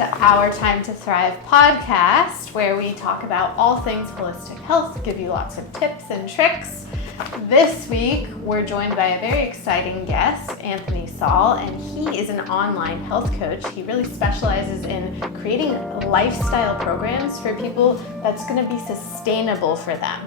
to our Time to Thrive podcast, where we talk about all things holistic health, give you lots of tips and tricks. This week, we're joined by a very exciting guest, Anthony Saul, and he is an online health coach. He really specializes in creating lifestyle programs for people that's going to be sustainable for them.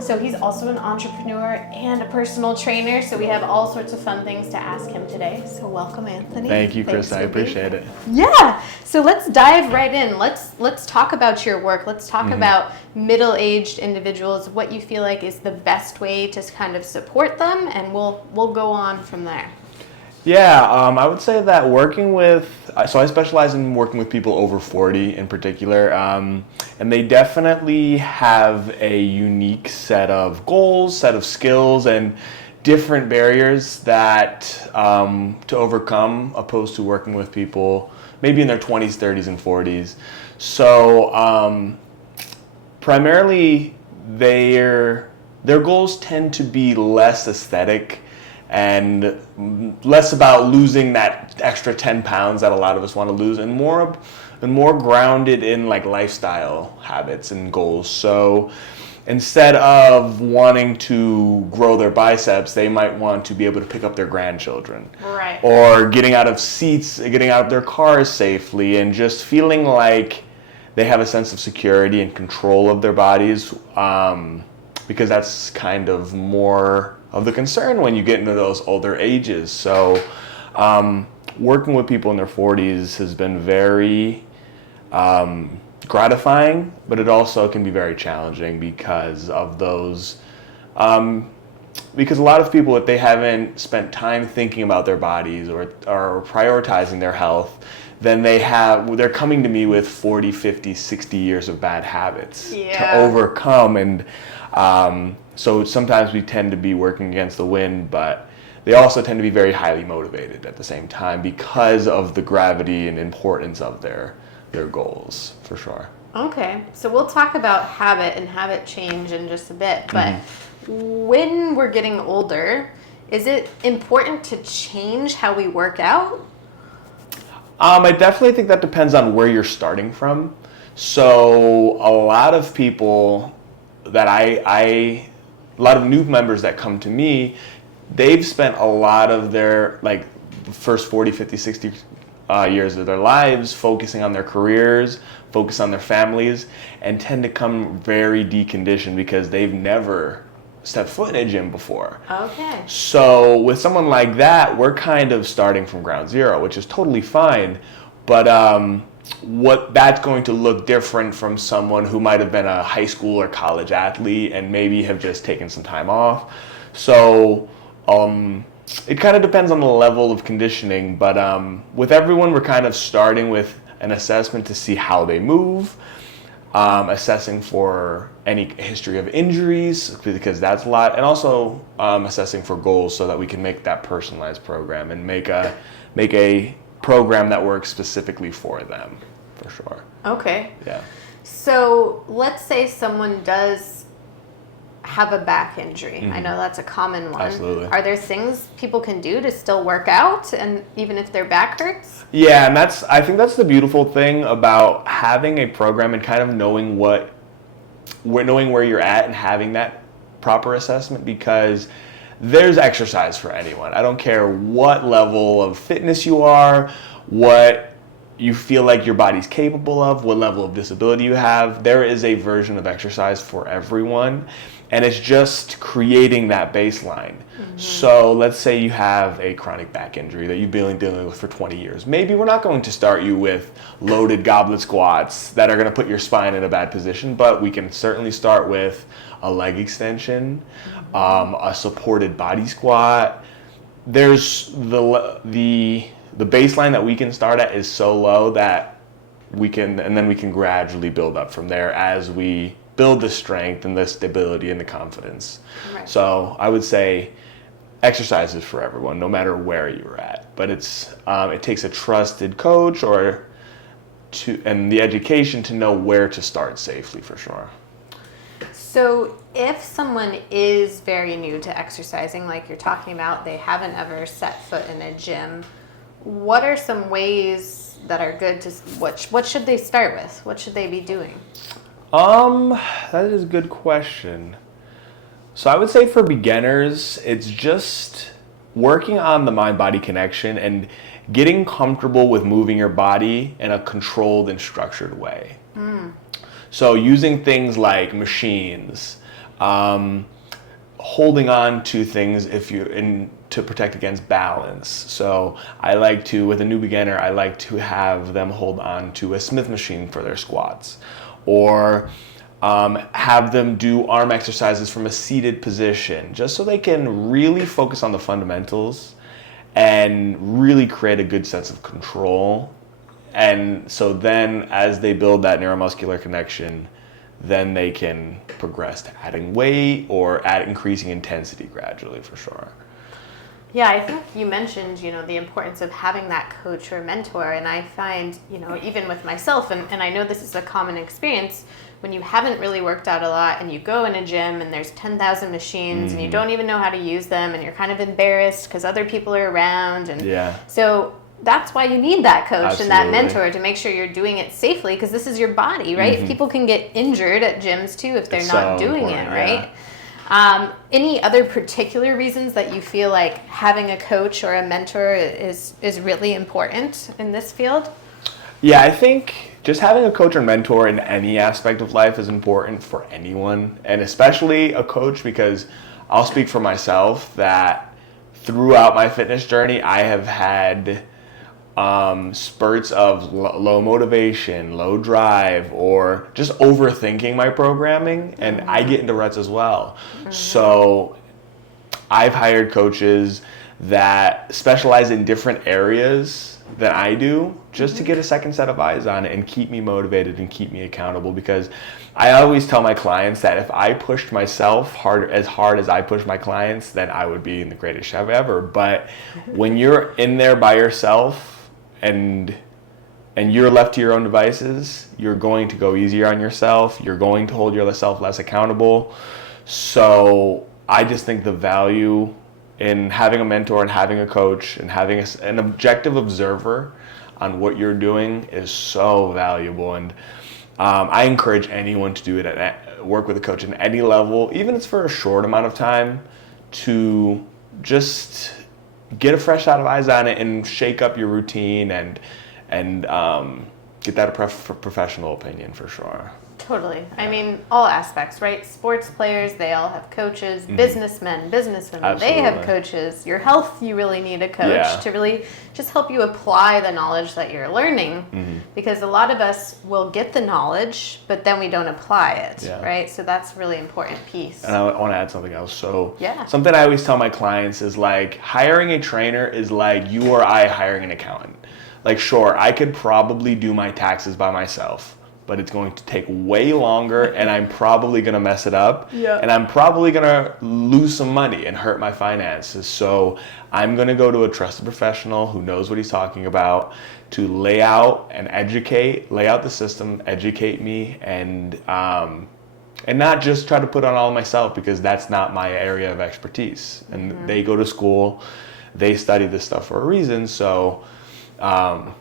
So he's also an entrepreneur and a personal trainer, so we have all sorts of fun things to ask him today. So welcome, Anthony. Thank you, Chris. I appreciate it. Yeah. So let's dive right in. Let's talk about your work. Let's talk about middle-aged individuals, what you feel like is the best way to kind of support them, and we'll go on from there. Yeah, I would say that I specialize in working with people over 40 in particular, and they definitely have a unique set of goals, set of skills, and different barriers that to overcome, opposed to working with people maybe in their 20s, 30s, and 40s. So primarily, their goals tend to be less aesthetic and less about losing that extra 10 pounds that a lot of us want to lose, and more grounded in like lifestyle habits and goals. So instead of wanting to grow their biceps, they might want to be able to pick up their grandchildren. Right. Or getting out of their cars safely, and just feeling like they have a sense of security and control of their bodies, because that's kind of more of the concern when you get into those older ages. So working with people in their 40s has been very gratifying, but it also can be very challenging because of those, because a lot of people, if they haven't spent time thinking about their bodies or prioritizing their health, then they're coming to me with 40, 50, 60 years of bad habits to overcome. And so sometimes we tend to be working against the wind, but they also tend to be very highly motivated at the same time because of the gravity and importance of their goals, for sure. Okay, so we'll talk about habit and habit change in just a bit, but when we're getting older, is it important to change how we work out? I definitely think that depends on where you're starting from. So a lot of people that a lot of new members that come to me, they've spent a lot of their first 40, 50, 60 years of their lives focusing on their careers, focus on their families, and tend to come very deconditioned because they've never stepped foot in a gym before. Okay. So with someone like that, we're kind of starting from ground zero, which is totally fine. But what that's going to look different from someone who might have been a high school or college athlete and maybe have just taken some time off. So it kind of depends on the level of conditioning, but with everyone, we're kind of starting with an assessment to see how they move, assessing for any history of injuries, because that's a lot, and also assessing for goals so that we can make that personalized program and make a program that works specifically for them, for sure. Okay. Yeah. So let's say someone does have a back injury. I know that's a common one. Absolutely. Are there things people can do to still work out, and even if their back hurts? Yeah, and I think that's the beautiful thing about having a program and kind of knowing where you're at and having that proper assessment, because there's exercise for anyone. I don't care what level of fitness you are, what you feel like your body's capable of, what level of disability you have. There is a version of exercise for everyone, and it's just creating that baseline. So let's say you have a chronic back injury that you've been dealing with for 20 years. Maybe we're not going to start you with loaded goblet squats that are going to put your spine in a bad position, but we can certainly start with a leg extension, a supported body squat. There's the baseline that we can start at is so low that we can gradually build up from there as we build the strength and the stability and the confidence. Right. So I would say exercise is for everyone, no matter where you're at. But it takes a trusted coach and the education to know where to start safely, for sure. So if someone is very new to exercising, like you're talking about, they haven't ever set foot in a gym, what are some ways that are good to, what should they start with? What should they be doing? That is a good question. So I would say for beginners, it's just working on the mind-body connection and getting comfortable with moving your body in a controlled and structured way. So using things like machines, holding on to things to protect against balance. So I like to, with a new beginner, I like to have them hold on to a Smith machine for their squats, or have them do arm exercises from a seated position, just so they can really focus on the fundamentals and really create a good sense of control. And so then as they build that neuromuscular connection, then they can progress to adding weight or increasing intensity gradually, for sure. Yeah, I think you mentioned, the importance of having that coach or mentor. And I find, even with myself, and I know this is a common experience, when you haven't really worked out a lot and you go in a gym and there's 10,000 machines and you don't even know how to use them and you're kind of embarrassed because other people are around. And so that's why you need that coach and that mentor to make sure you're doing it safely, because this is your body, right? People can get injured at gyms too if they're not doing it, right? Any other particular reasons that you feel like having a coach or a mentor is really important in this field? Yeah, I think just having a coach or mentor in any aspect of life is important for anyone, and especially a coach, because I'll speak for myself that throughout my fitness journey, I have had spurts of low motivation, low drive, or just overthinking my programming, and I get into ruts as well. So I've hired coaches that specialize in different areas than I do, just to get a second set of eyes on it and keep me motivated and keep me accountable, because I always tell my clients that if I pushed myself as hard as I push my clients, then I would be in the greatest shape ever. But when you're in there by yourself and you're left to your own devices, you're going to go easier on yourself. You're going to hold yourself less accountable. So I just think the value in having a mentor and having a coach and having an objective observer on what you're doing is so valuable. And I encourage anyone to do it, work with a coach at any level, even if it's for a short amount of time, to just get a fresh set of eyes on it and shake up your routine and get that professional opinion, for sure. Totally. I mean, all aspects, right? Sports players, they all have coaches. Businessmen, businesswomen, they have coaches. Your health, you really need a coach to really just help you apply the knowledge that you're learning. Because a lot of us will get the knowledge, but then we don't apply it, right? So that's a really important piece. And I want to add something else. So something I always tell my clients is like, hiring a trainer is like you or I hiring an accountant. Like, sure, I could probably do my taxes by myself, but it's going to take way longer, and I'm probably going to mess it up, and I'm probably going to lose some money and hurt my finances. So I'm going to go to a trusted professional who knows what he's talking about to lay out the system, educate me, and not just try to put on all myself, because that's not my area of expertise. And they go to school, they study this stuff for a reason. So I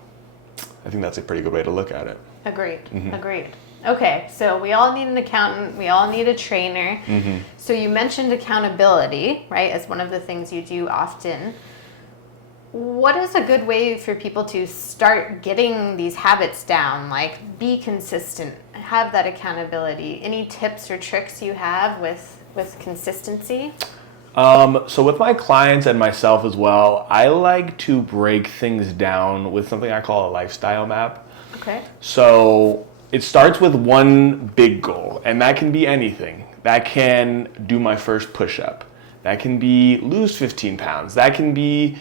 think that's a pretty good way to look at it. Agreed. Okay, so we all need an accountant, we all need a trainer. So you mentioned accountability, right, as one of the things you do often. What is a good way for people to start getting these habits down, like be consistent, have that accountability? Any tips or tricks you have with consistency? So with my clients and myself as well, I like to break things down with something I call a lifestyle map. Okay. So it starts with one big goal, and that can be anything. That can do my first push-up. That can be lose 15 pounds. That can be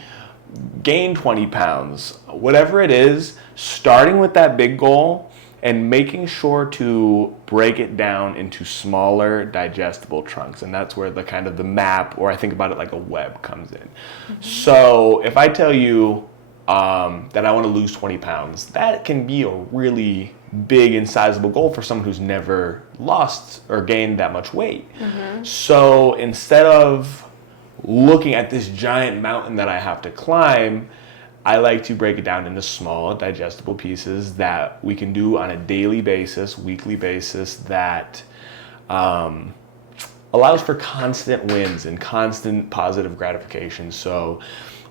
gain 20 pounds. Whatever it is, starting with that big goal and making sure to break it down into smaller, digestible chunks. And that's where the map, or I think about it like a web, comes in. So if I tell you that I want to lose 20 pounds, that can be a really big and sizable goal for someone who's never lost or gained that much weight. So instead of looking at this giant mountain that I have to climb, I like to break it down into small, digestible pieces that we can do on a daily basis, weekly basis, that allows for constant wins and constant positive gratification. So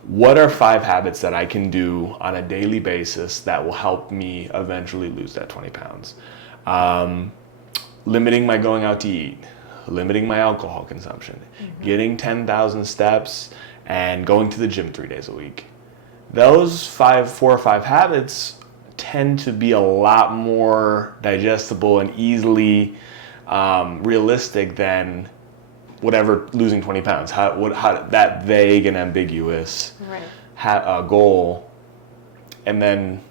what are 5 habits that I can do on a daily basis that will help me eventually lose that 20 pounds? Limiting my going out to eat, limiting my alcohol consumption, getting 10,000 steps, and going to the gym 3 days a week. Those 4 or 5 habits tend to be a lot more digestible and easily realistic than whatever losing 20 pounds. How that vague and ambiguous goal, and then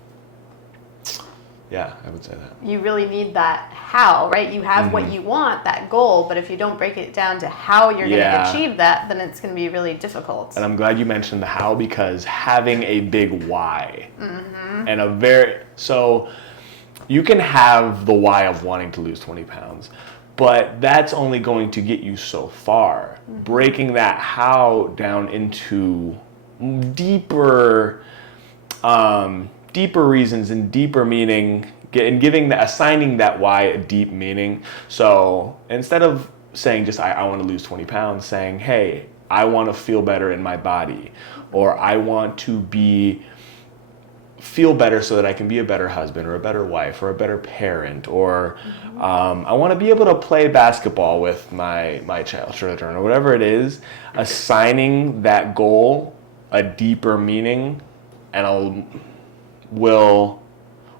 I would say that you really need that how, right? You have what you want, that goal, but if you don't break it down to how you're going to achieve that, then it's going to be really difficult. And I'm glad you mentioned the how, because having a big why and so you can have the why of wanting to lose 20 pounds, but that's only going to get you so far. Breaking that how down into deeper reasons and deeper meaning, and assigning that why a deep meaning. So instead of saying just I want to lose 20 pounds, saying, hey, I want to feel better in my body, or I want to feel better so that I can be a better husband or a better wife or a better parent, or I want to be able to play basketball with my children, or whatever it is. Assigning that goal a deeper meaning and will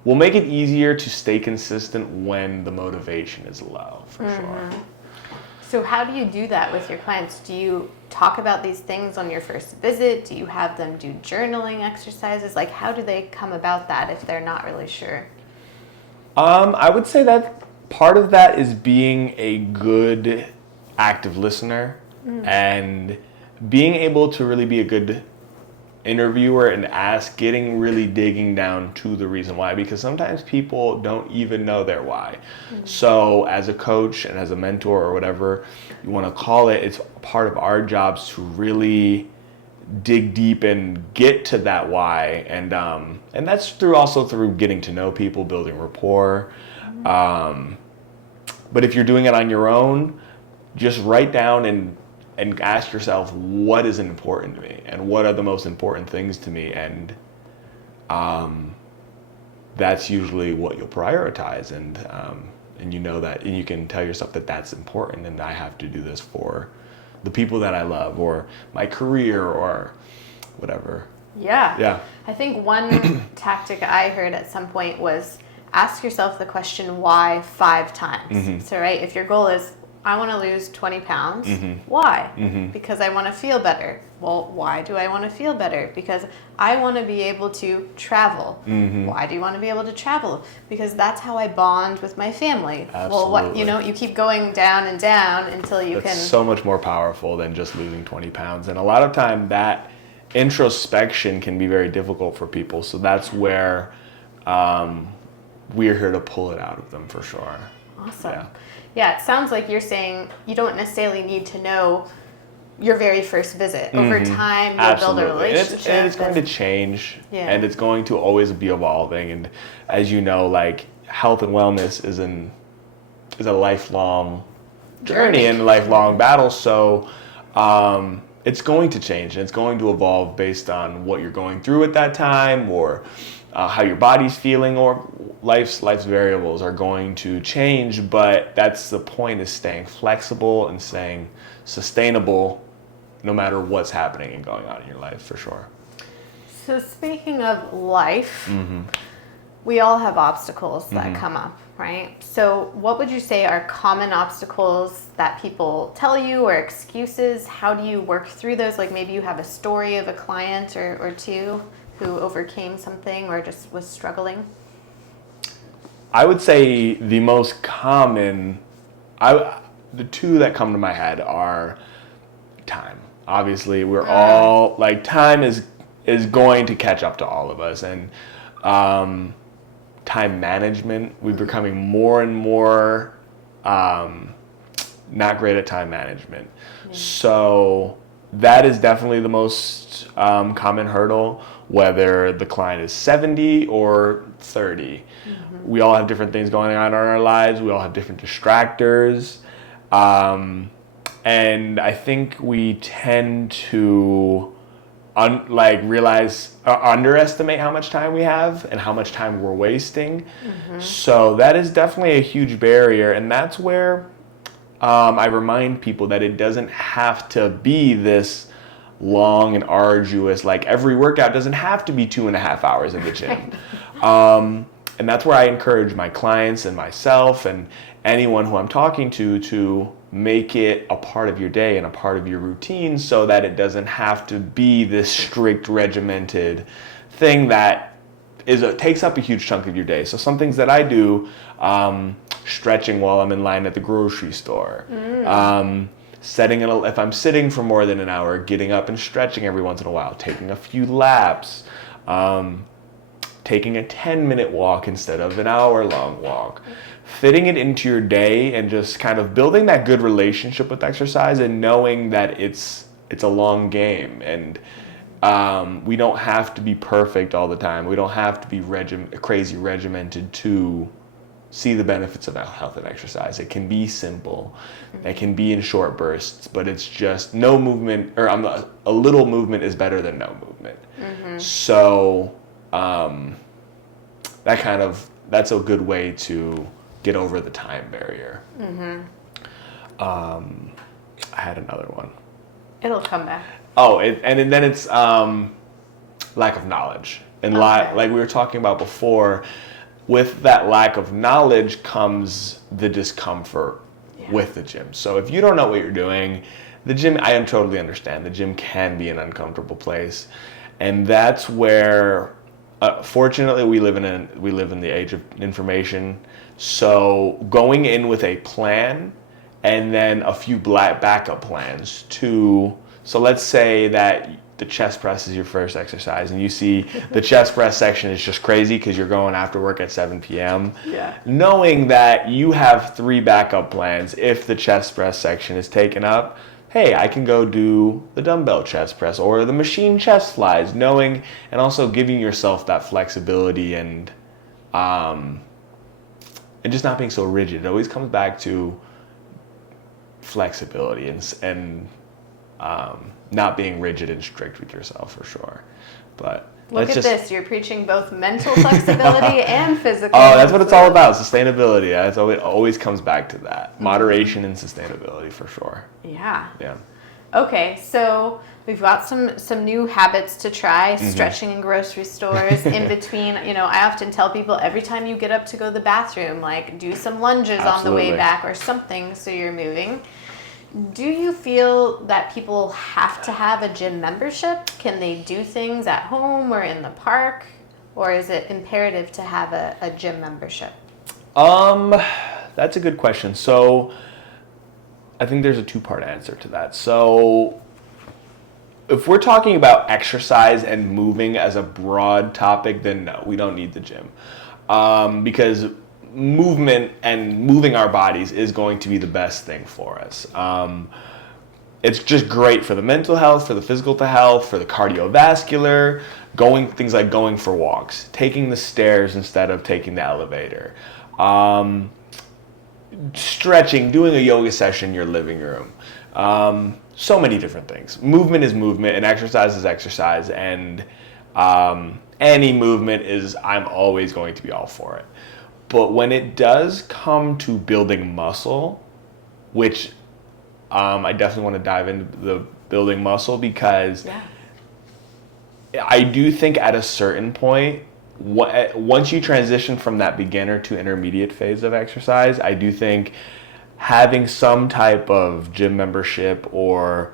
make it easier to stay consistent when the motivation is low, for sure. So how do you do that with your clients? Do you talk about these things on your first visit? Do you have them do journaling exercises? Like, how do they come about that if they're not really sure? I would say that part of that is being a good active listener and being able to really be a good interviewer and digging down to the reason why, because sometimes people don't even know their why. So as a coach and as a mentor or whatever you want to call it, it's part of our jobs to really dig deep and get to that why, and that's also through getting to know people, building rapport. But if you're doing it on your own, just write down and ask yourself, what is important to me and what are the most important things to me, and that's usually what you'll prioritize, and you know that, and you can tell yourself that that's important, and I have to do this for the people that I love, or my career, or whatever. Yeah. I think one tactic I heard at some point was ask yourself the question why 5 times. So if your goal is I want to lose 20 pounds. Why? Because I want to feel better. Well, why do I want to feel better? Because I want to be able to travel. Why do you want to be able to travel? Because that's how I bond with my family. Absolutely. Well, you keep going down and down until you can. It's so much more powerful than just losing 20 pounds. And a lot of time that introspection can be very difficult for people. So that's where we're here to pull it out of them, for sure. Awesome. Yeah, it sounds like you're saying you don't necessarily need to know your very first visit. Over time, you'll build a relationship. And it's going to change, and it's going to always be evolving. And as you know, like, health and wellness is a lifelong journey and a lifelong battle. So it's going to change, and it's going to evolve based on what you're going through at that time, or how your body's feeling, or life's variables are going to change. But that's the point, is staying flexible and staying sustainable no matter what's happening and going on in your life, for sure. So speaking of life, we all have obstacles that come up, right? So what would you say are common obstacles that people tell you, or excuses? How do you work through those? Like, maybe you have a story of a client or two who overcame something or just was struggling? I would say the most common, the two that come to my head are time. Obviously, we're all, like, time is going to catch up to all of us, and time management, we're becoming more and more not great at time management. So that is definitely the most common hurdle, whether the client is 70 or 30. We all have different things going on in our lives. We all have different distractors. And I think we tend to underestimate how much time we have and how much time we're wasting. So that is definitely a huge barrier. And that's where I remind people that it doesn't have to be this long and arduous, like every workout doesn't have to be 2.5 hours in the gym. And that's where I encourage my clients and myself and anyone who I'm talking to make it a part of your day and a part of your routine so that it doesn't have to be this strict regimented thing that takes up a huge chunk of your day. So some things that I do, stretching while I'm in line at the grocery store, if I'm sitting for more than an hour, getting up and stretching every once in a while, taking a few laps, taking a 10-minute walk instead of an hour-long walk, fitting it into your day and just kind of building that good relationship with exercise and knowing that it's a long game. And we don't have to be perfect all the time. We don't have to be crazy regimented to see the benefits of health and exercise. It can be simple. It can be in short bursts, but it's just no movement, or a little movement is better than no movement. So that's a good way to get over the time barrier. I had another one. It'll come back. Oh, and then it's lack of knowledge. And like we were talking about before, with that lack of knowledge comes the discomfort with the gym. So if you don't know what you're doing, the gym, I totally understand. The gym can be an uncomfortable place. And that's where, fortunately, we live in the age of information. So going in with a plan and then a few backup plans too. So let's say that the chest press is your first exercise and you see the chest press section is just crazy because you're going after work at 7 p.m. Knowing that you have 3 backup plans if the chest press section is taken up. Hey, I can go do the dumbbell chest press or the machine chest flies, knowing and also giving yourself that flexibility and just not being so rigid. It always comes back to flexibility and not being rigid and strict with yourself for sure. But look at this, you're preaching both mental flexibility and physical. Oh, that's what it's all about, sustainability. It always comes back to that. Moderation and sustainability for sure. Yeah. Okay, so we've got some new habits to try, stretching in grocery stores, in between, I often tell people every time you get up to go to the bathroom, like do some lunges on the way back or something so you're moving. Do you feel that people have to have a gym membership? Can they do things at home or in the park? Or is it imperative to have a gym membership? That's a good question. So I think there's a 2-part answer to that. So if we're talking about exercise and moving as a broad topic, then no, we don't need the gym. Because movement and moving our bodies is going to be the best thing for us. It's just great for the mental health, for the physical health, for the cardiovascular, things like going for walks, taking the stairs instead of taking the elevator, stretching, doing a yoga session in your living room. So many different things. Movement is movement and exercise is exercise, and any movement I'm always going to be all for it. But when it does come to building muscle, which I definitely want to dive into the building muscle because I do think at a certain point, once you transition from that beginner to intermediate phase of exercise, I do think having some type of gym membership or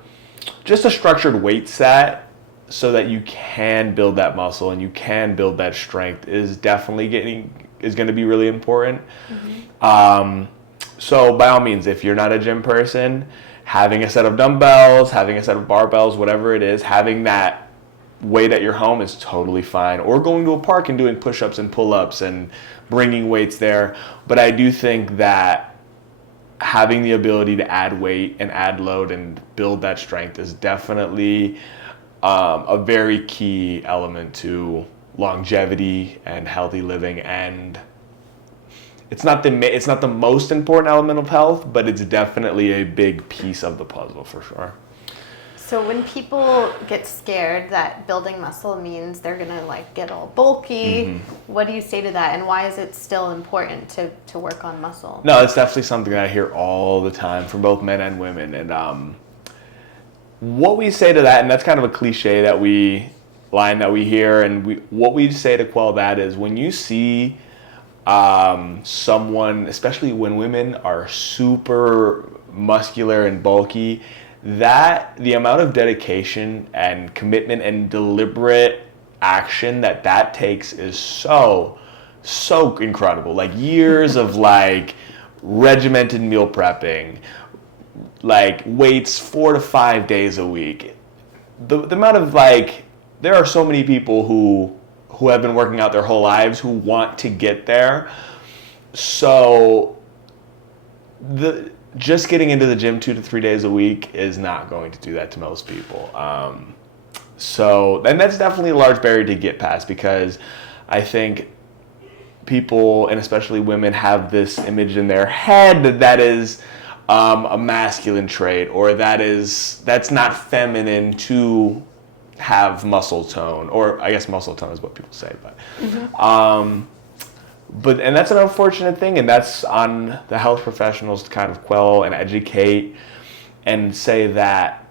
just a structured weight set so that you can build that muscle and you can build that strength is definitely is going to be really important. So by all means, if you're not a gym person, having a set of dumbbells, having a set of barbells, whatever it is, having that weight at your home is totally fine. Or going to a park and doing push-ups and pull-ups and bringing weights there. But I do think that having the ability to add weight and add load and build that strength is definitely a very key element to longevity and healthy living. And it's not the most important element of health, but it's definitely a big piece of the puzzle for sure. So when people get scared that building muscle means they're gonna like get all bulky, what do you say to that, and why is it still important to work on muscle? No, it's definitely something that I hear all the time from both men and women. And what we say to that, and that's kind of a cliche line that we hear, and what we say to quell that is when you see someone, especially when women are super muscular and bulky, that the amount of dedication and commitment and deliberate action that takes is so incredible. Like years of like regimented meal prepping, like weights 4 to 5 days a week. The amount of like, there are so many people who have been working out their whole lives who want to get there. So just getting into the gym 2 to 3 days a week is not going to do that to most people. And that's definitely a large barrier to get past, because I think people, and especially women, have this image in their head that is a masculine trait, or that's not feminine to have muscle tone, or I guess muscle tone is what people say, but and that's an unfortunate thing, and that's on the health professionals to kind of quell and educate and say that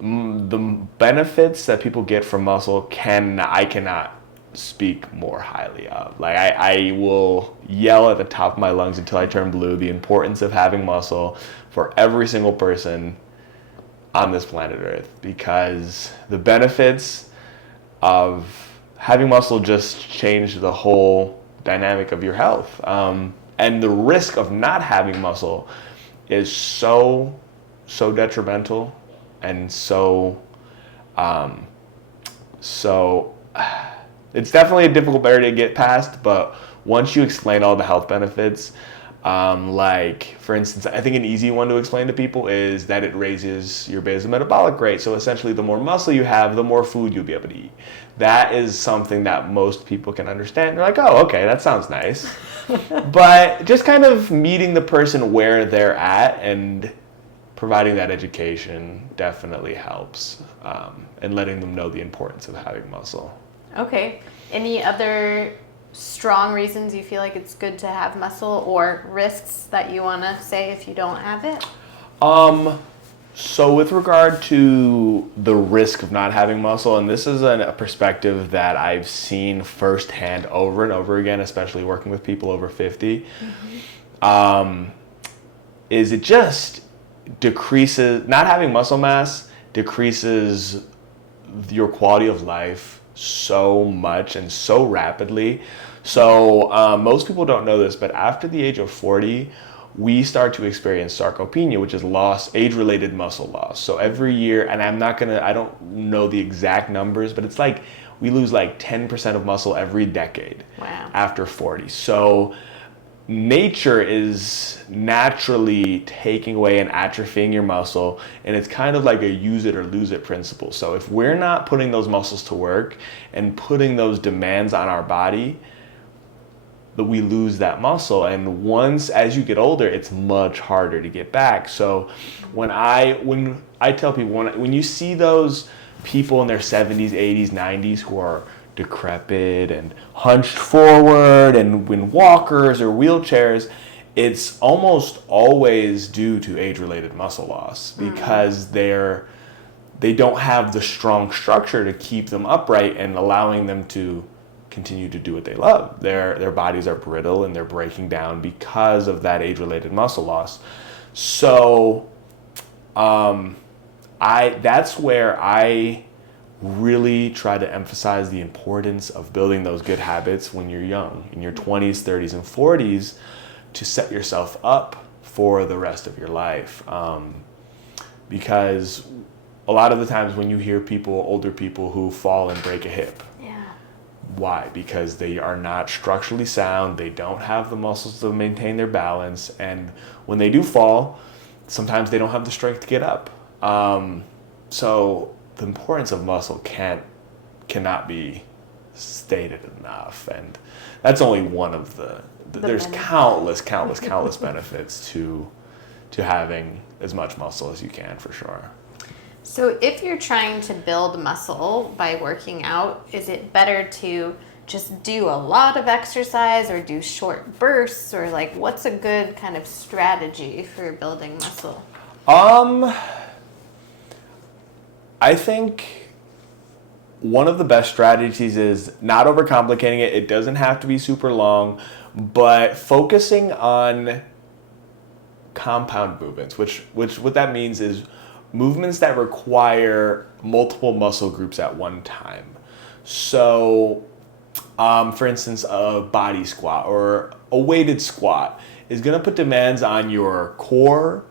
the benefits that people get from muscle I cannot speak more highly of. Like I will yell at the top of my lungs until I turn blue the importance of having muscle for every single person on this planet Earth, because the benefits of having muscle just change the whole dynamic of your health. And the risk of not having muscle is so detrimental, and so it's definitely a difficult barrier to get past. But once you explain all the health benefits, like for instance, I think an easy one to explain to people is that it raises your basal metabolic rate. So essentially, the more muscle you have, the more food you'll be able to eat. That is something that most people can understand. They're like, oh, okay, that sounds nice. But just kind of meeting the person where they're at and providing that education definitely helps, and letting them know the importance of having muscle. Okay. Any other strong reasons you feel like it's good to have muscle, or risks that you want to say if you don't have it? So with regard to the risk of not having muscle, and this is a perspective that I've seen firsthand over and over again, especially working with people over 50, is it just decreases, not having muscle mass decreases your quality of life so much and so rapidly. So most people don't know this, but after the age of 40, we start to experience sarcopenia, which is age-related muscle loss. So every year, and I don't know the exact numbers, but it's like we lose like 10% of muscle every decade. Wow. After 40. So nature is naturally taking away and atrophying your muscle, and it's kind of like a use it or lose it principle. So if we're not putting those muscles to work and putting those demands on our body, that we lose that muscle, and once, as you get older, it's much harder to get back. So when I tell people, when you see those people in their 70s, 80s, 90s who are decrepit and hunched forward and in walkers or wheelchairs, it's almost always due to age-related muscle loss, because they don't have the strong structure to keep them upright and allowing them to continue to do what they love. Their bodies are brittle and they're breaking down because of that age-related muscle loss. So that's where I really try to emphasize the importance of building those good habits when you're young, in your 20s, 30s, and 40s, to set yourself up for the rest of your life. Because a lot of the times when you hear older people who fall and break a hip, Why? Because they are not structurally sound. They don't have the muscles to maintain their balance. And when they do fall, sometimes they don't have the strength to get up. So the importance of muscle cannot be stated enough. And that's only one of there's countless benefits to having as much muscle as you can, for sure. So if you're trying to build muscle by working out, is it better to just do a lot of exercise or do short bursts, or like what's a good kind of strategy for building muscle? I think one of the best strategies is not overcomplicating it. It doesn't have to be super long, but focusing on compound movements, which what that means is movements that require multiple muscle groups at one time. So, for instance, a body squat or a weighted squat is going to put demands on your core,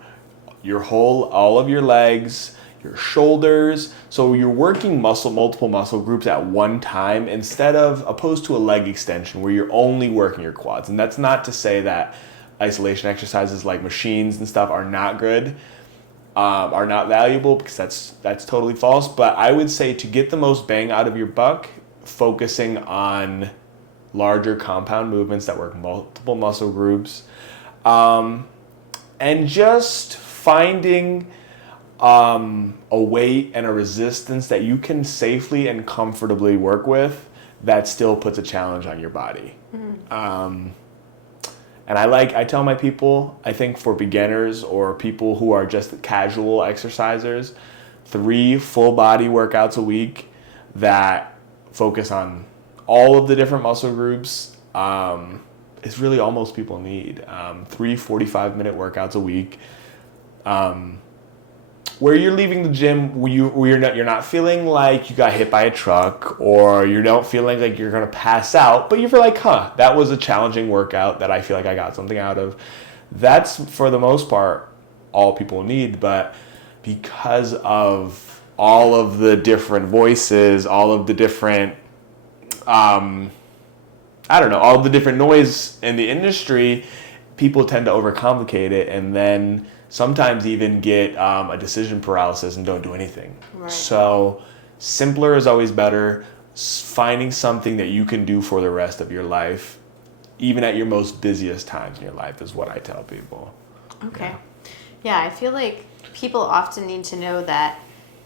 all of your legs, your shoulders. So you're working multiple muscle groups at one time opposed to a leg extension where you're only working your quads. And that's not to say that isolation exercises like machines and stuff are not good, are not valuable, because that's totally false. But I would say to get the most bang out of your buck, focusing on larger compound movements that work multiple muscle groups, and just finding a weight and a resistance that you can safely and comfortably work with that still puts a challenge on your body. And I tell my people, I think for beginners or people who are just casual exercisers, 3 full body workouts a week that focus on all of the different muscle groups is really all most people need. 3 45-minute workouts a week, where you're leaving the gym where you're not feeling like you got hit by a truck, or you don't feeling like you're gonna pass out, but you feel like, that was a challenging workout that I feel like I got something out of. That's for the most part all people need. But because of all of the different voices, all of the different all the different noise in the industry, people tend to overcomplicate it, and then sometimes even get a decision paralysis and don't do anything. Right. So simpler is always better. Finding something that you can do for the rest of your life, even at your most busiest times in your life, is what I tell people. Okay. Yeah, I feel like people often need to know that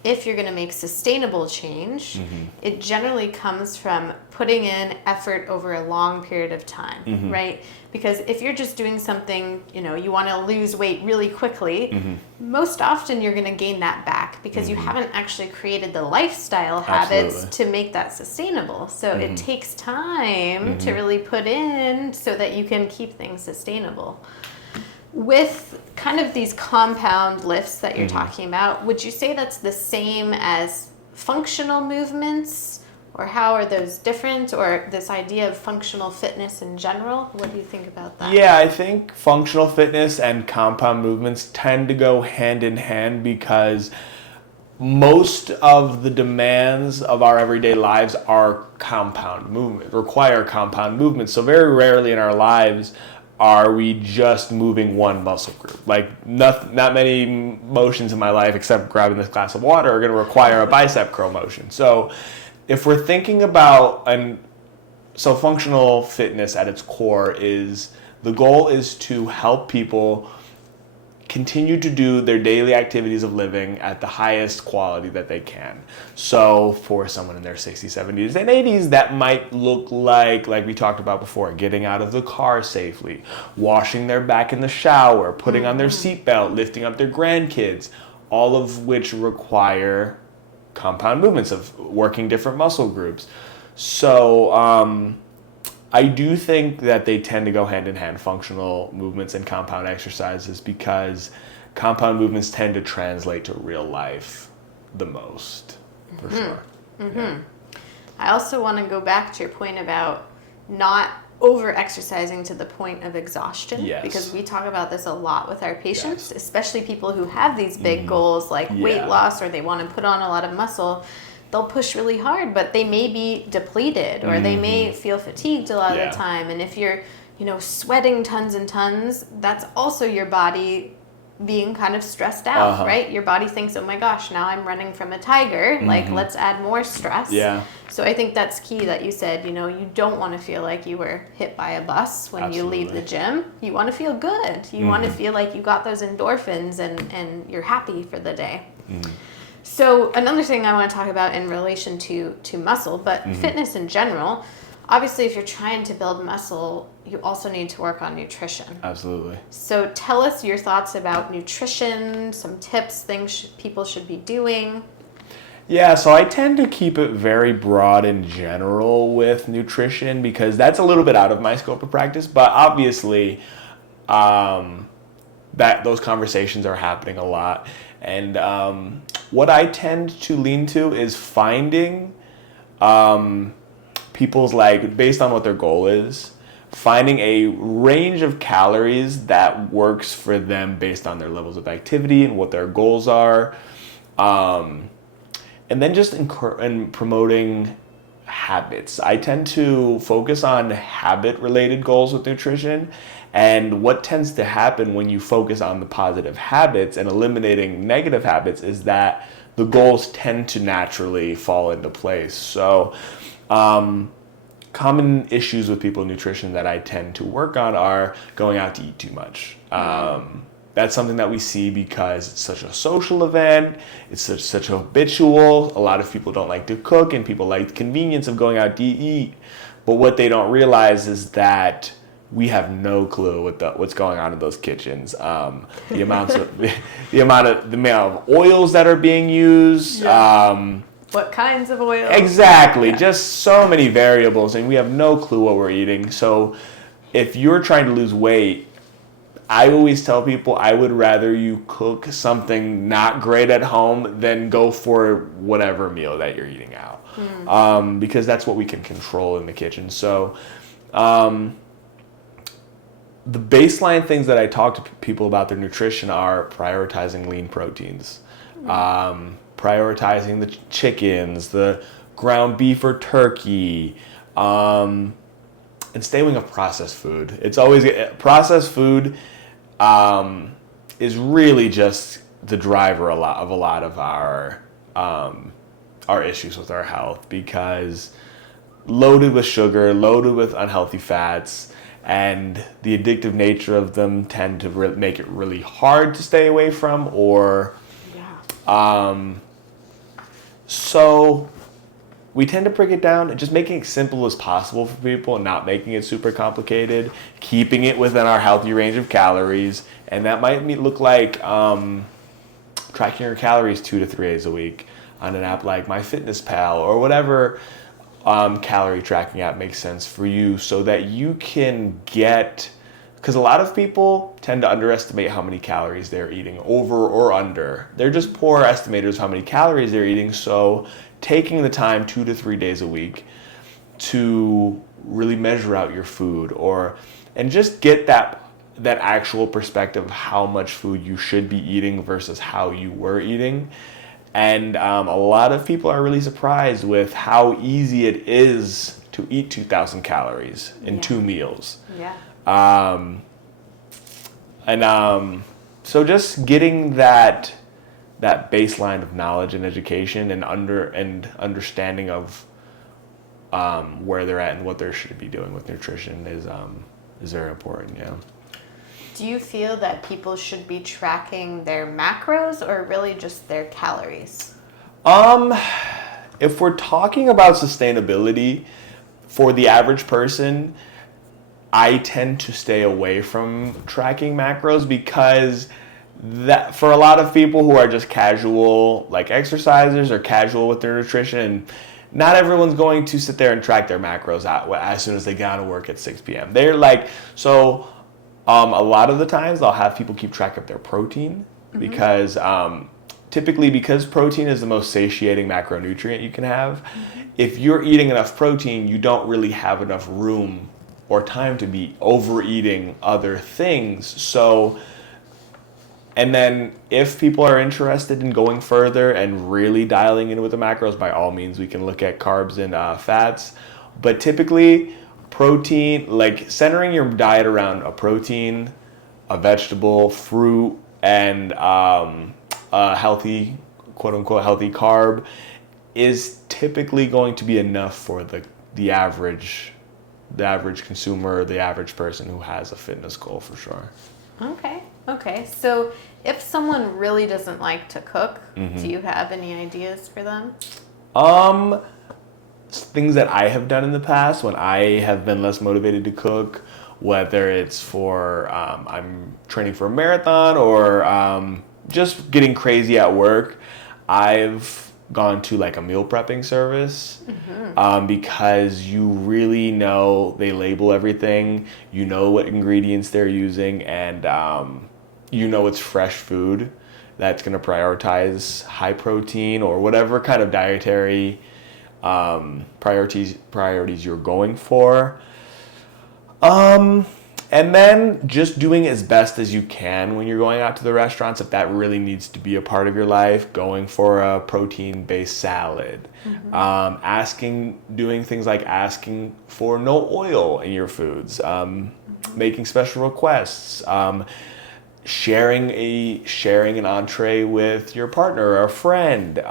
if you're going to make sustainable change, it generally comes from putting in effort over a long period of time, right? Because if you're just doing something, you want to lose weight really quickly, most often you're going to gain that back because you haven't actually created the lifestyle habits to make that sustainable. So it takes time to really put in so that you can keep things sustainable. With kind of these compound lifts that you're talking about, would you say that's the same as functional movements, or how are those different, or this idea of functional fitness in general? What do you think about that? Yeah, I think functional fitness and compound movements tend to go hand in hand, because most of the demands of our everyday lives are require compound movement. So very rarely in our lives are we just moving one muscle group. Like not many motions in my life, except grabbing this glass of water, are going to require a bicep curl motion. So if we're thinking about, functional fitness at its core the goal is to help people continue to do their daily activities of living at the highest quality that they can. So for someone in their 60s, 70s, and 80s, that might look like we talked about before, getting out of the car safely, washing their back in the shower, putting on their seatbelt, lifting up their grandkids, all of which require compound movements of working different muscle groups. So I do think that they tend to go hand in hand, functional movements and compound exercises, because compound movements tend to translate to real life the most, for sure. Yeah. I also want to go back to your point about not over-exercising to the point of exhaustion, because we talk about this a lot with our patients, especially people who have these big goals like weight loss, or they want to put on a lot of muscle. they'll push really hard, but they may be depleted or they may feel fatigued a lot of the time. And if you're, sweating tons and tons, that's also your body being kind of stressed out, right? Your body thinks, oh my gosh, now I'm running from a tiger. Like, let's add more stress. Yeah. So I think that's key that you said, you don't want to feel like you were hit by a bus when you leave the gym. You want to feel good. You want to feel like you got those endorphins and you're happy for the day. So another thing I want to talk about in relation to muscle, but fitness in general, obviously if you're trying to build muscle, you also need to work on nutrition. Absolutely. So tell us your thoughts about nutrition, some tips, things people should be doing. Yeah, so I tend to keep it very broad in general with nutrition because that's a little bit out of my scope of practice, but obviously that those conversations are happening a lot. And what I tend to lean to is finding people's, based on what their goal is, finding a range of calories that works for them based on their levels of activity and what their goals are. And then just in promoting habits. I tend to focus on habit-related goals with nutrition. And what tends to happen when you focus on the positive habits and eliminating negative habits is that the goals tend to naturally fall into place. So, common issues with people in nutrition that I tend to work on are going out to eat too much. That's something that we see because it's such a social event. It's such a habitual. A lot of people don't like to cook, and people like the convenience of going out to eat. But what they don't realize is that we have no clue what's going on in those kitchens. The amount of oils that are being used. What kinds of oils? Exactly. Just so many variables, and we have no clue what we're eating. So if you're trying to lose weight, I always tell people I would rather you cook something not great at home than go for whatever meal that you're eating out. Because that's what we can control in the kitchen. So the baseline things that I talk to people about their nutrition are prioritizing lean proteins, prioritizing the chickens, the ground beef or turkey, and stay away from processed food. It's always processed food is really just the driver of a lot of our issues with our health, because loaded with sugar, loaded with unhealthy fats, and the addictive nature of them tend to make it really hard to stay away from, so we tend to break it down and just making it simple as possible for people and not making it super complicated, keeping it within our healthy range of calories. And that might look like tracking your calories 2 to 3 days a week on an app like MyFitnessPal or whatever calorie tracking app makes sense for you, so that you can get, because a lot of people tend to underestimate how many calories they're eating, over or under. They're just poor estimators of how many calories they're eating. So taking the time 2 to 3 days a week to really measure out your food, and just get that actual perspective of how much food you should be eating versus how you were eating. And a lot of people are really surprised with how easy it is to eat 2,000 calories in 2 meals. So just getting that baseline of knowledge and education and understanding of where they're at and what they should be doing with nutrition is very important. Yeah. Do you feel that people should be tracking their macros or really just their calories? If we're talking about sustainability for the average person, I tend to stay away from tracking macros, because that for a lot of people who are just casual, like exercisers, or casual with their nutrition, not everyone's going to sit there and track their macros out as soon as they get out of work at 6 p.m. They're like, so a lot of the times I'll have people keep track of their protein, because typically, because protein is the most satiating macronutrient you can have, if you're eating enough protein, you don't really have enough room or time to be overeating other things. So And then if people are interested in going further and really dialing in with the macros, by all means, we can look at carbs and fats. But typically, protein, like centering your diet around a protein, a vegetable, fruit, and a healthy, quote unquote, healthy carb is typically going to be enough for the average consumer, the average person who has a fitness goal for sure. Okay. So if someone really doesn't like to cook, Mm-hmm. do you have any ideas for them? Things that I have done in the past when I have been less motivated to cook, whether it's for I'm training for a marathon or just getting crazy at work, I've gone to like a meal prepping service because you really know they label everything, you know what ingredients they're using, and you know it's fresh food that's going to prioritize high protein or whatever kind of dietary priorities you're going for. And then just doing as best as you can when you're going out to the restaurants, if that really needs to be a part of your life, going for a protein-based salad, doing things like asking for no oil in your foods, making special requests, sharing an entree with your partner or a friend,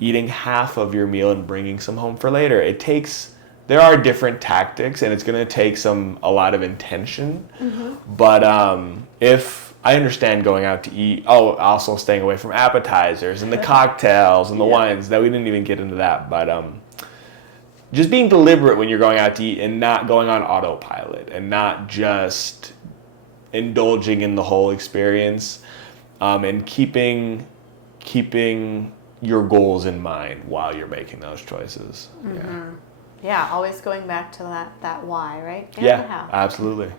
eating half of your meal and bringing some home for later. There are different tactics, and it's going to take a lot of intention. But if I understand going out to eat, also staying away from appetizers and the cocktails and the wines, that we didn't even get into that. But just being deliberate when you're going out to eat and not going on autopilot and not just indulging in the whole experience, and keeping your goals in mind while you're making those choices. Yeah, always going back to that why, right? And Yeah, how. absolutely.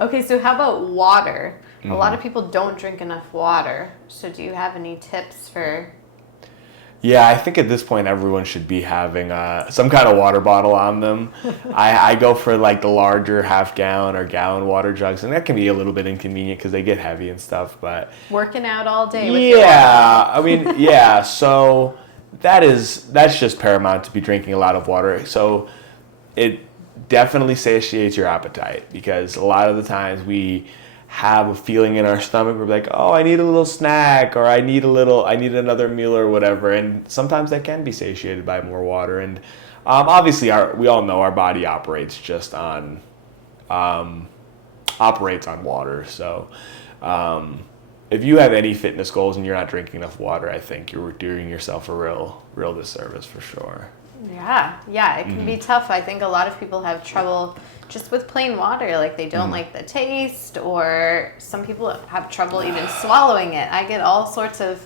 Okay, so how about water? A lot of people don't drink enough water. So do you have any tips for... Yeah, I think at this point everyone should be having some kind of water bottle on them. I go for like the larger half-gallon or gallon water jugs, and that can be a little bit inconvenient because they get heavy and stuff. But working out all day with your water I mean, yeah. So that's just paramount to be drinking a lot of water. So it definitely satiates your appetite, because a lot of the times we have a feeling in our stomach, we're like, oh, I need a little snack, or I need another meal or whatever. And sometimes that can be satiated by more water. And obviously we all know our body operates on water. So if you have any fitness goals and you're not drinking enough water, I think you're doing yourself a real disservice for sure. Yeah, it can be tough. I think a lot of people have trouble just with plain water, like they don't like the taste, or some people have trouble even swallowing it. I get all sorts of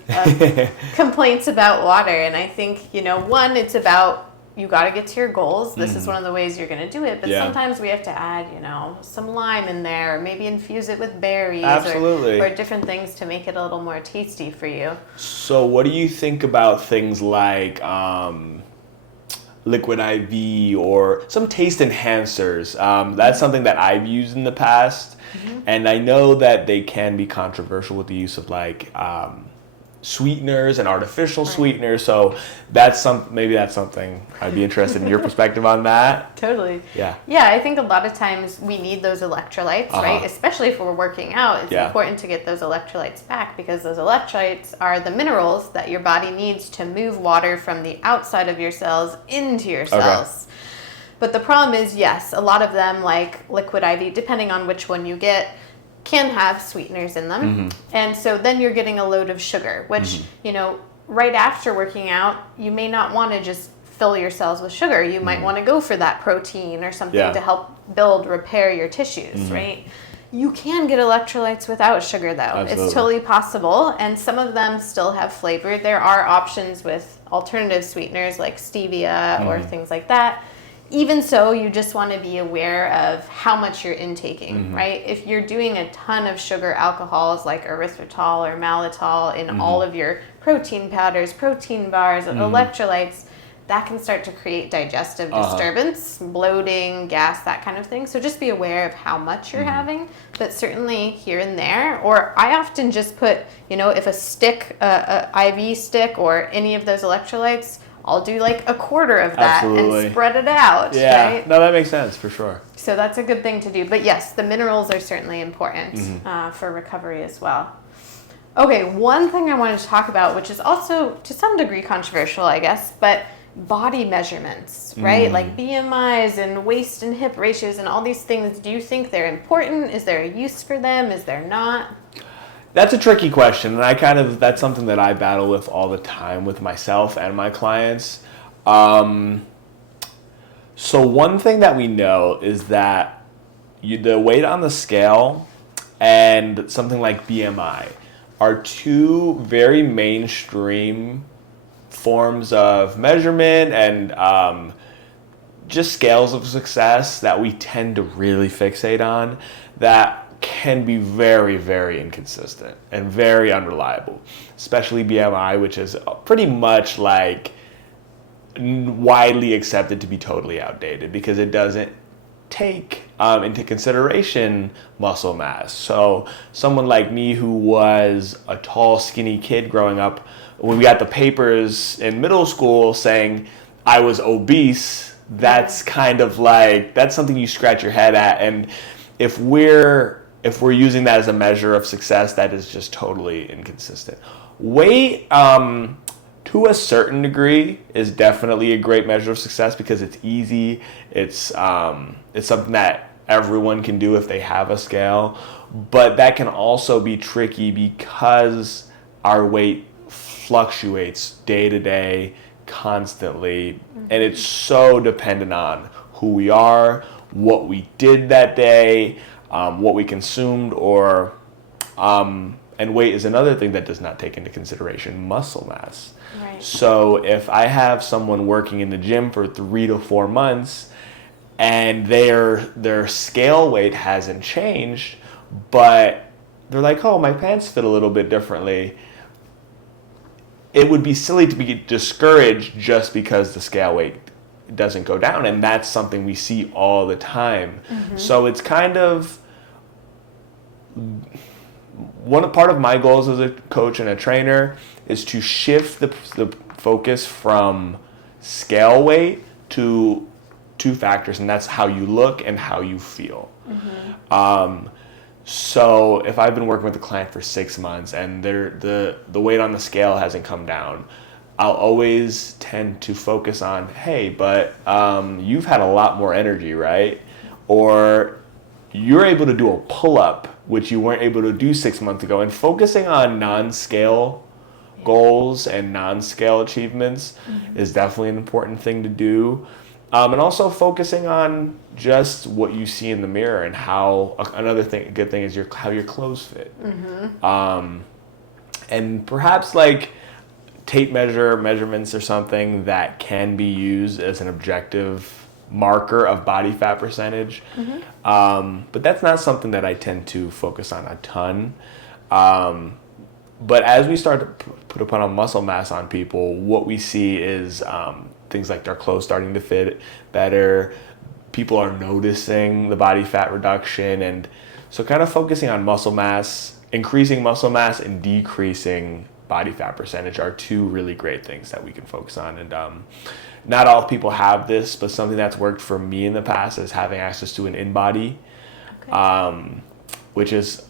complaints about water, and I think, one, it's about you got to get to your goals. This is one of the ways you're going to do it, but sometimes we have to add, some lime in there, or maybe infuse it with berries or different things to make it a little more tasty for you. So what do you think about things like liquid IV or some taste enhancers? That's something that I've used in the past, and I know that they can be controversial with the use of like sweeteners and artificial sweeteners. So maybe that's something I'd be interested in your perspective on that. Totally. Yeah, I think a lot of times we need those electrolytes, right? Especially if we're working out, it's important to get those electrolytes back, because those electrolytes are the minerals that your body needs to move water from the outside of your cells into your cells. But the problem is, yes, a lot of them, like liquid IV, depending on which one you get, can have sweeteners in them. And so then you're getting a load of sugar, which, right after working out, you may not want to just fill your cells with sugar. You might want to go for that protein or something to help repair your tissues, right? You can get electrolytes without sugar, though. Absolutely. It's totally possible, and some of them still have flavor. There are options with alternative sweeteners like stevia or things like that. Even so, you just want to be aware of how much you're intaking, right? If you're doing a ton of sugar alcohols like erythritol or maltitol in all of your protein powders, protein bars, electrolytes, that can start to create digestive disturbance, bloating, gas, that kind of thing. So just be aware of how much you're having, but certainly here and there. Or I often just put, if a stick, a IV stick or any of those electrolytes, I'll do like a quarter of that and spread it out. Yeah, right? No, that makes sense for sure. So that's a good thing to do. But yes, the minerals are certainly important for recovery as well. Okay, one thing I wanted to talk about, which is also to some degree controversial, I guess, but body measurements, right? Like BMIs and waist and hip ratios and all these things. Do you think they're important? Is there a use for them? Is there not? That's a tricky question, and that's something that I battle with all the time with myself and my clients. So one thing that we know is that the weight on the scale and something like BMI are two very mainstream forms of measurement and just scales of success that we tend to really fixate on that can be very, very inconsistent and very unreliable, especially BMI, which is pretty much like widely accepted to be totally outdated because it doesn't take into consideration muscle mass. So someone like me who was a tall, skinny kid growing up, when we got the papers in middle school saying I was obese, that's kind of like, that's something you scratch your head at. And if we're using that as a measure of success, that is just totally inconsistent. Weight, to a certain degree, is definitely a great measure of success because it's easy. It's something that everyone can do if they have a scale. But that can also be tricky because our weight fluctuates day to day, constantly, and it's so dependent on who we are, what we did that day, what we consumed, and weight is another thing that does not take into consideration muscle mass. Right. So if I have someone working in the gym for 3 to 4 months and their scale weight hasn't changed, but they're like, oh, my pants fit a little bit differently, it would be silly to be discouraged just because the scale weight doesn't go down, and that's something we see all the time. So it's kind of part of my goals as a coach and a trainer is to shift the focus from scale weight to 2 factors, and that's how you look and how you feel. So if I've been working with a client for 6 months and the weight on the scale hasn't come down, I'll always tend to focus on, hey, but you've had a lot more energy, right? Or you're able to do a pull-up, which you weren't able to do 6 months ago. And focusing on non-scale goals and non-scale achievements is definitely an important thing to do. And also focusing on just what you see in the mirror and how, good thing is how your clothes fit. And perhaps like tape measurements or something that can be used as an objective marker of body fat percentage. But that's not something that I tend to focus on a ton. But as we start to put upon muscle mass on people, what we see is things like their clothes starting to fit better. People are noticing the body fat reduction. And so kind of focusing on muscle mass, increasing muscle mass and decreasing body fat percentage are 2 really great things that we can focus on. And not all people have this, but something that's worked for me in the past is having access to an in-body, which is,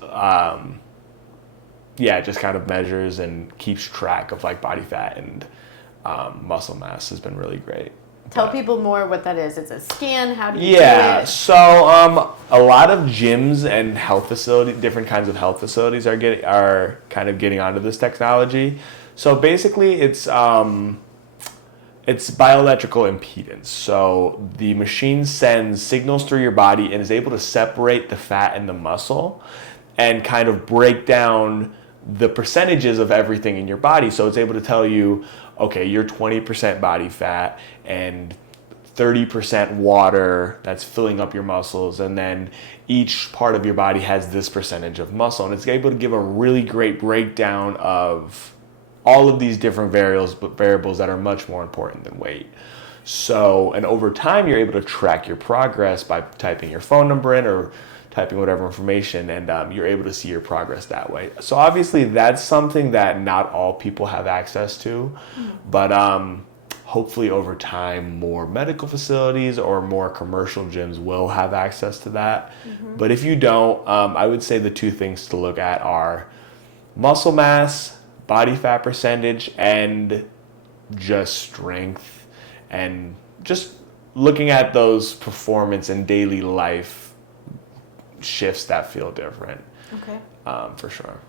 just kind of measures and keeps track of like body fat and muscle mass has been really great. Tell people more what that is. It's a scan. How do you do it? So a lot of gyms and health facilities, different kinds of health facilities are kind of getting onto this technology. So basically it's bioelectrical impedance. So the machine sends signals through your body and is able to separate the fat and the muscle and kind of break down the percentages of everything in your body. So it's able to tell you, okay, you're 20% body fat and 30% water that's filling up your muscles, and then each part of your body has this percentage of muscle, and it's able to give a really great breakdown of all of these different variables that are much more important than weight. So, and over time, you're able to track your progress by typing your phone number in or typing whatever information, and you're able to see your progress that way. So obviously, that's something that not all people have access to, but hopefully over time, more medical facilities or more commercial gyms will have access to that. But if you don't, I would say the two things to look at are muscle mass, body fat percentage, and just strength, and just looking at those performance and daily life shifts that feel different. Okay. For sure.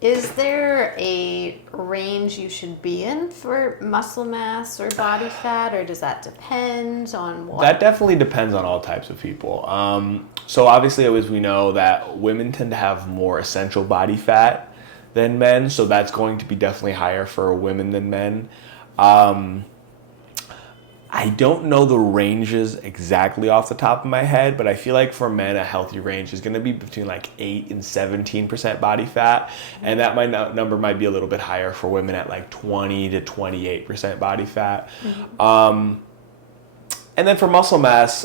Is there a range you should be in for muscle mass or body fat, or does that depend on what? That definitely depends on all types of people. So obviously, as we know, that women tend to have more essential body fat than men, so that's going to be definitely higher for women than men. I don't know the ranges exactly off the top of my head, but I feel like for men, a healthy range is going to be between like 8 and 17% body fat. And that number might be a little bit higher for women at like 20 to 28% body fat. And then for muscle mass,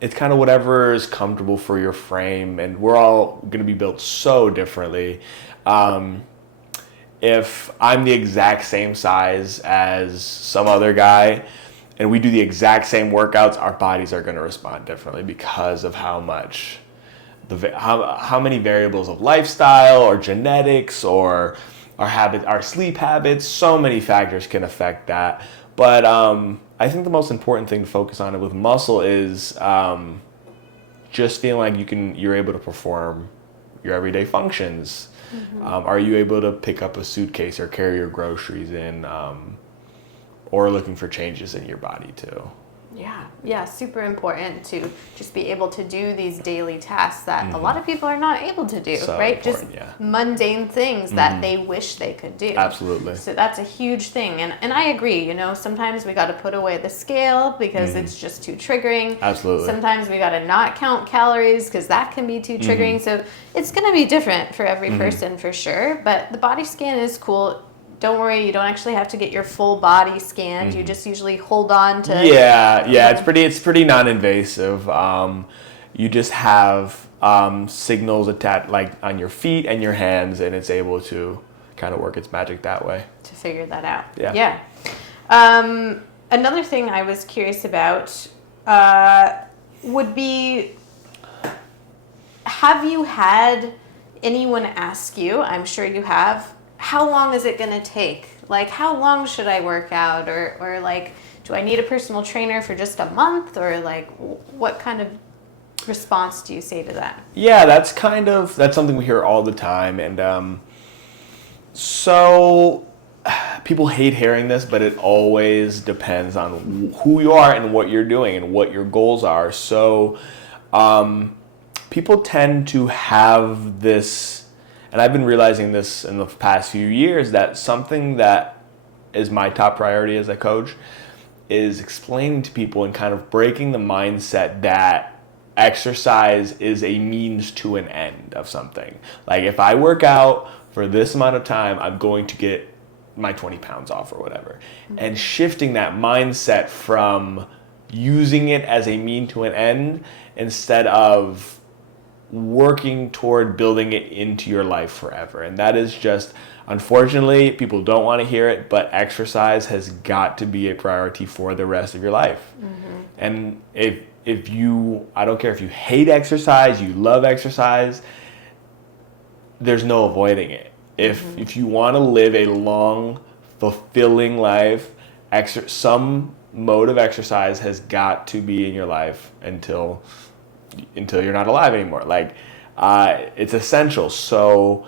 it's kind of whatever is comfortable for your frame. And we're all going to be built so differently. If I'm the exact same size as some other guy and we do the exact same workouts, our bodies are going to respond differently because of how much, how many variables of lifestyle or genetics or our sleep habits, so many factors can affect that. But I think the most important thing to focus on with muscle is just feeling like you're able to perform your everyday functions. Are you able to pick up a suitcase or carry your groceries in, or looking for changes in your body too? Yeah, super important to just be able to do these daily tasks that a lot of people are not able to do, So right? Just mundane things that they wish they could do. Absolutely. So that's a huge thing. And I agree, sometimes we got to put away the scale because it's just too triggering. Absolutely. Sometimes we got to not count calories because that can be too triggering. So it's going to be different for every person for sure. But the body scan is cool. Don't worry, you don't actually have to get your full body scanned. You just usually hold on to... Yeah, it's pretty non-invasive. You just have signals attached like on your feet and your hands, and it's able to kind of work its magic that way. To figure that out. Yeah. Another thing I was curious about would be, have you had anyone ask you, I'm sure you have, how long is it going to take? Like, how long should I work out? Or like, do I need a personal trainer for just a month? Or like, what kind of response do you say to that? Yeah, that's something we hear all the time. And so people hate hearing this, but it always depends on who you are and what you're doing and what your goals are. So people tend to have this, and I've been realizing this in the past few years, that something that is my top priority as a coach is explaining to people and kind of breaking the mindset that exercise is a means to an end of something. Like, if I work out for this amount of time, I'm going to get my 20 pounds off or whatever. And shifting that mindset from using it as a mean to an end instead of working toward building it into your life forever. And that is just, unfortunately, people don't want to hear it, but exercise has got to be a priority for the rest of your life. And if you, I don't care if you hate exercise, you love exercise, there's no avoiding it. If you want to live a long, fulfilling life, some mode of exercise has got to be in your life until you're not alive anymore. Like, it's essential. So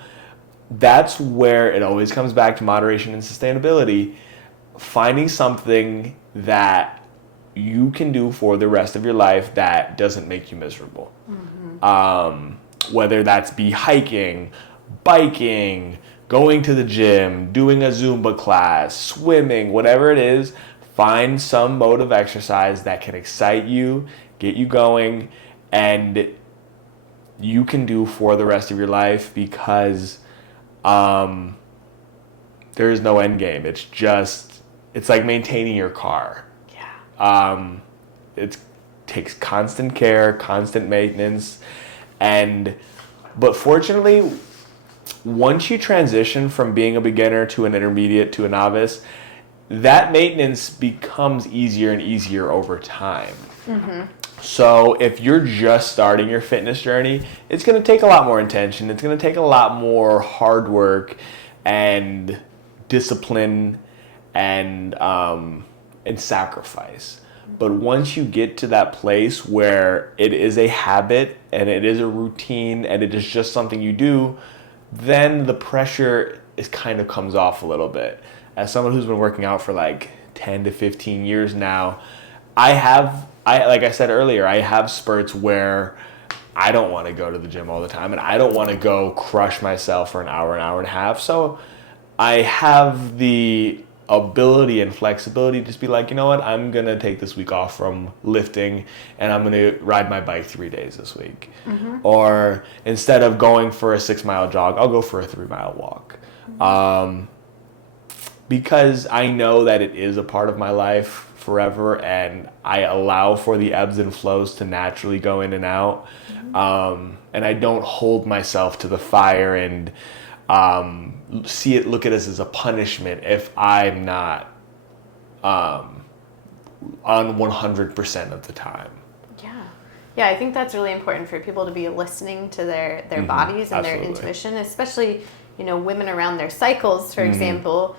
that's where it always comes back to moderation and sustainability. Finding something that you can do for the rest of your life that doesn't make you miserable. Whether that's be hiking, biking, going to the gym, doing a Zumba class, swimming, whatever it is, find some mode of exercise that can excite you, get you going, and you can do for the rest of your life, because There is no end game. It's like maintaining your car. Yeah. It takes constant care, constant maintenance, but fortunately, once you transition from being a beginner to an intermediate to a novice, that maintenance becomes easier and easier over time. Mm-hmm. So if you're just starting your fitness journey, it's going to take a lot more attention. It's going to take a lot more hard work and discipline and sacrifice. But once you get to that place where it is a habit and it is a routine and it is just something you do, then the pressure kind of comes off a little bit. As someone who's been working out for like 10 to 15 years now, like I said earlier, I have spurts where I don't want to go to the gym all the time and I don't want to go crush myself for an hour and a half. So I have the ability and flexibility to just be like, you know what, I'm going to take this week off from lifting and I'm going to ride my bike 3 days this week. Mm-hmm. Or instead of going for a 6-mile jog, I'll go for a 3-mile walk. Mm-hmm. Because I know that it is a part of my life forever and I allow for the ebbs and flows to naturally go in and out. Mm-hmm. And I don't hold myself to the fire and look at it as a punishment if I'm not on 100% of the time. Yeah, I think that's really important for people to be listening to their mm-hmm. bodies and Absolutely. Their intuition, especially, women around their cycles, for mm-hmm. example.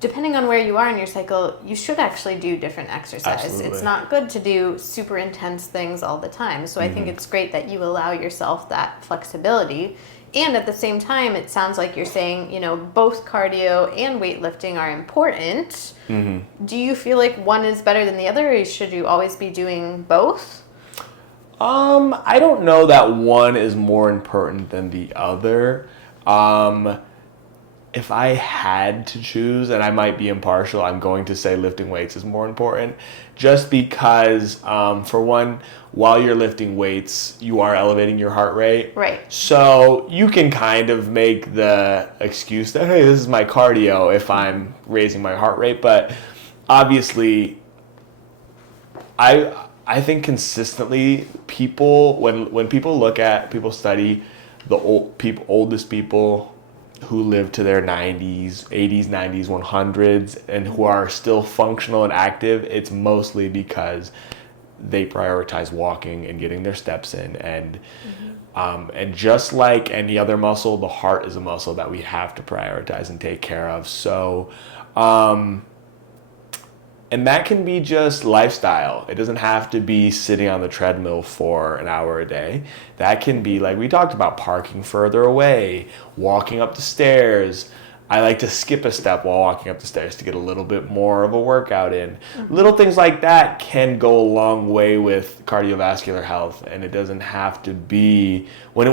Depending on where you are in your cycle, you should actually do different exercise. Absolutely. It's not good to do super intense things all the time. So mm-hmm. I think it's great that you allow yourself that flexibility. And at the same time, it sounds like you're saying, both cardio and weightlifting are important. Mm-hmm. Do you feel like one is better than the other, or should you always be doing both? I don't know that one is more important than the other. If I had to choose, and I might be impartial, I'm going to say lifting weights is more important. Just because, for one, while you're lifting weights, you are elevating your heart rate. Right. So you can kind of make the excuse that, hey, this is my cardio if I'm raising my heart rate. But obviously, I think consistently people, when people study the oldest people who live to their 90s, 80s, 90s, 100s, and who are still functional and active, it's mostly because they prioritize walking and getting their steps in. And mm-hmm. And just like any other muscle, the heart is a muscle that we have to prioritize and take care of. So, and that can be just lifestyle. It doesn't have to be sitting on the treadmill for an hour a day. That can be, like we talked about, parking further away, walking up the stairs. I like to skip a step while walking up the stairs to get a little bit more of a workout in. Mm-hmm. Little things like that can go a long way with cardiovascular health, and it doesn't have to be when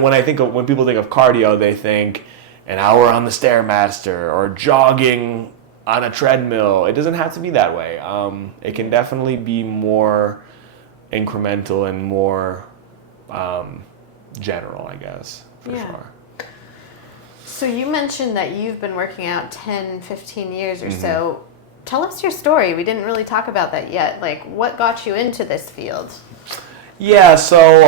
people think of cardio, they think an hour on the Stairmaster or jogging on a treadmill. It doesn't have to be that way. It can definitely be more incremental and more general, I guess, for sure. So you mentioned that you've been working out 10, 15 years or mm-hmm. so. Tell us your story. We didn't really talk about that yet. Like, what got you into this field? Yeah, so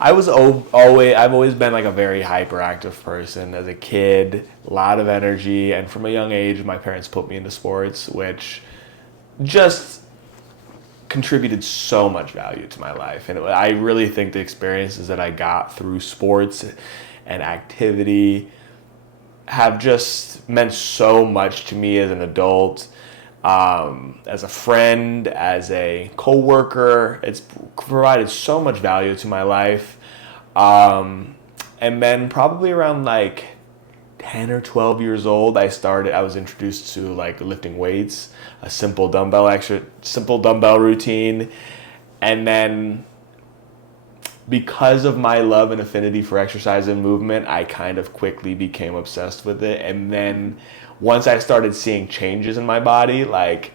I've always been like a very hyperactive person as a kid, a lot of energy, and from a young age, my parents put me into sports, which just contributed so much value to my life. And I really think the experiences that I got through sports and activity have just meant so much to me as an adult. As a friend, as a co-worker, it's provided so much value to my life. And then probably around like 10 or 12 years old, I was introduced to like lifting weights, a simple dumbbell routine. And then because of my love and affinity for exercise and movement, I kind of quickly became obsessed with it. And then once I started seeing changes in my body, like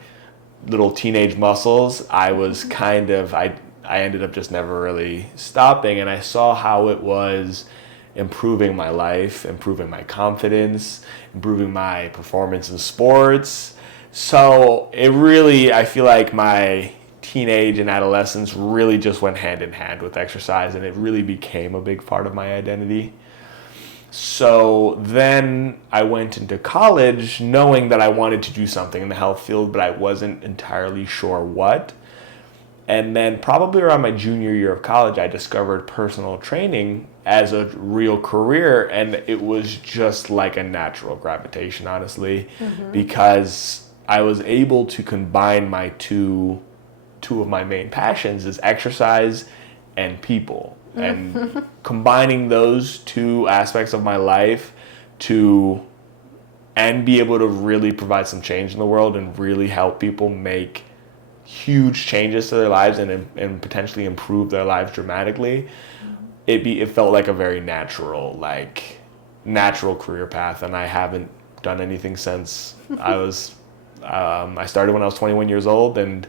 little teenage muscles, I ended up just never really stopping. And I saw how it was improving my life, improving my confidence, improving my performance in sports. So it really, I feel like my teenage and adolescence really just went hand in hand with exercise, and it really became a big part of my identity. So then I went into college knowing that I wanted to do something in the health field, but I wasn't entirely sure what. And then probably around my junior year of college, I discovered personal training as a real career, and it was just like a natural gravitation, honestly, because I was able to combine my two of my main passions is exercise and people. And combining those two aspects of my life and be able to really provide some change in the world and really help people make huge changes to their lives and potentially improve their lives dramatically, it felt like a very natural career path, and I haven't done anything since. I started when I was 21 years old, and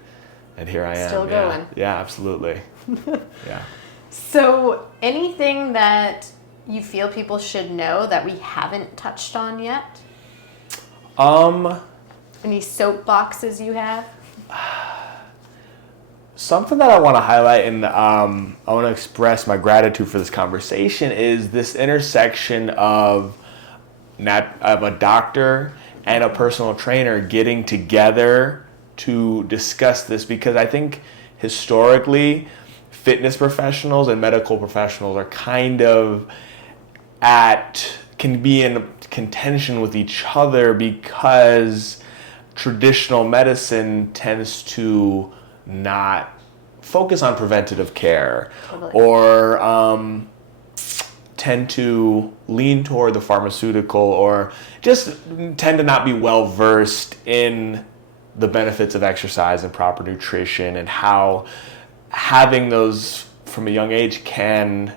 here I am. Still going. Yeah, absolutely. Yeah. So anything that you feel people should know that we haven't touched on yet? Any soapboxes you have? Something that I want to highlight and I want to express my gratitude for this conversation is this intersection of a doctor and a personal trainer getting together to discuss this, because I think historically fitness professionals and medical professionals are kind of can be in contention with each other, because traditional medicine tends to not focus on preventative care. Totally. Or tend to lean toward the pharmaceutical, or just tend to not be well versed in the benefits of exercise and proper nutrition, and how having those from a young age can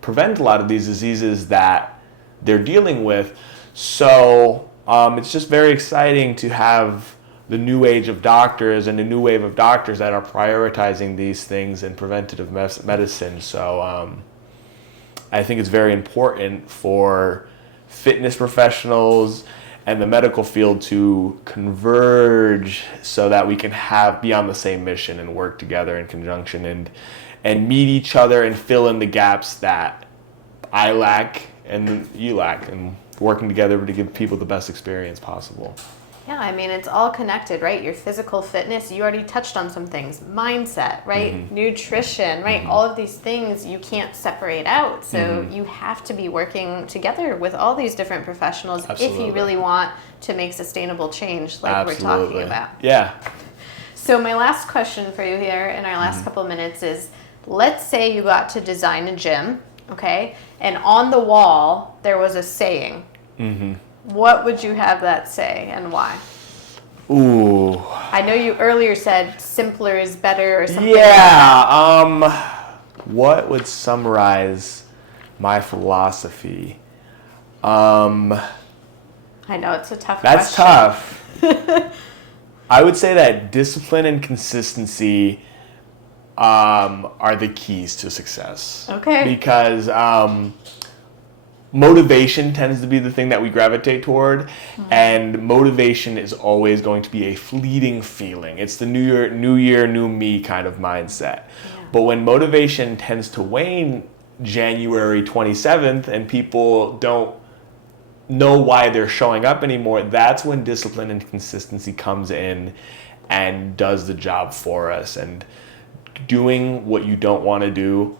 prevent a lot of these diseases that they're dealing with. So it's just very exciting to have the new age of doctors and a new wave of doctors that are prioritizing these things in preventative medicine. So I think it's very important for fitness professionals and the medical field to converge so that we can be on the same mission and work together in conjunction and meet each other and fill in the gaps that I lack and you lack, and working together to give people the best experience possible. Yeah, I mean, it's all connected, right? Your physical fitness, you already touched on some things. Mindset, right? Nutrition, right? All of these things you can't separate out. So you have to be working together with all these different professionals if you really want to make sustainable change like we're talking about. Yeah. So my last question for you here in our last couple of minutes is, let's say you got to design a gym, okay? And on the wall, there was a saying. What would you have that say and why? Ooh. I know you earlier said simpler is better or something. Yeah. What would summarize my philosophy? I know it's a tough That's question. tough. I would say that discipline and consistency are the keys to success. Okay. Because motivation tends to be the thing that we gravitate toward, and motivation is always going to be a fleeting feeling. It's the new year, new me kind of mindset. But when motivation tends to wane January 27th and people don't know why they're showing up anymore, that's when discipline and consistency comes in and does the job for us, and doing what you don't want to do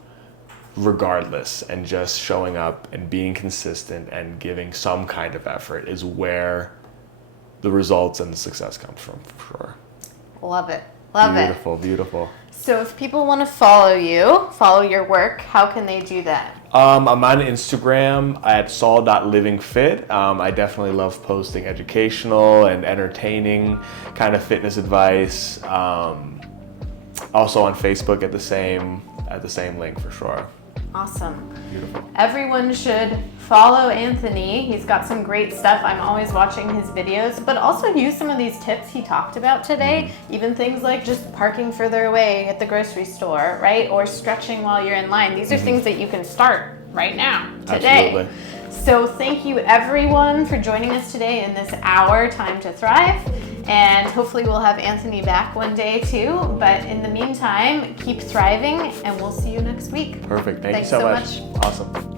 regardless and just showing up and being consistent and giving some kind of effort is where the results and the success comes from, for sure. Love it. Love it. Beautiful, beautiful. So if people want to follow your work, how can they do that? I'm on Instagram at saul.livingfit. I definitely love posting educational and entertaining kind of fitness advice. Also on Facebook at the same link, for sure. Awesome. Beautiful. Everyone should follow Anthony. He's got some great stuff. I'm always watching his videos, but also use some of these tips he talked about today. Even things like just parking further away at the grocery store, right? Or stretching while you're in line. These are things that you can start right now, today. Absolutely. So thank you everyone for joining us today in this hour, Time to Thrive. And hopefully we'll have Anthony back one day too. But in the meantime, keep thriving and we'll see you next week. Perfect. Thank you Thanks so so much. Awesome.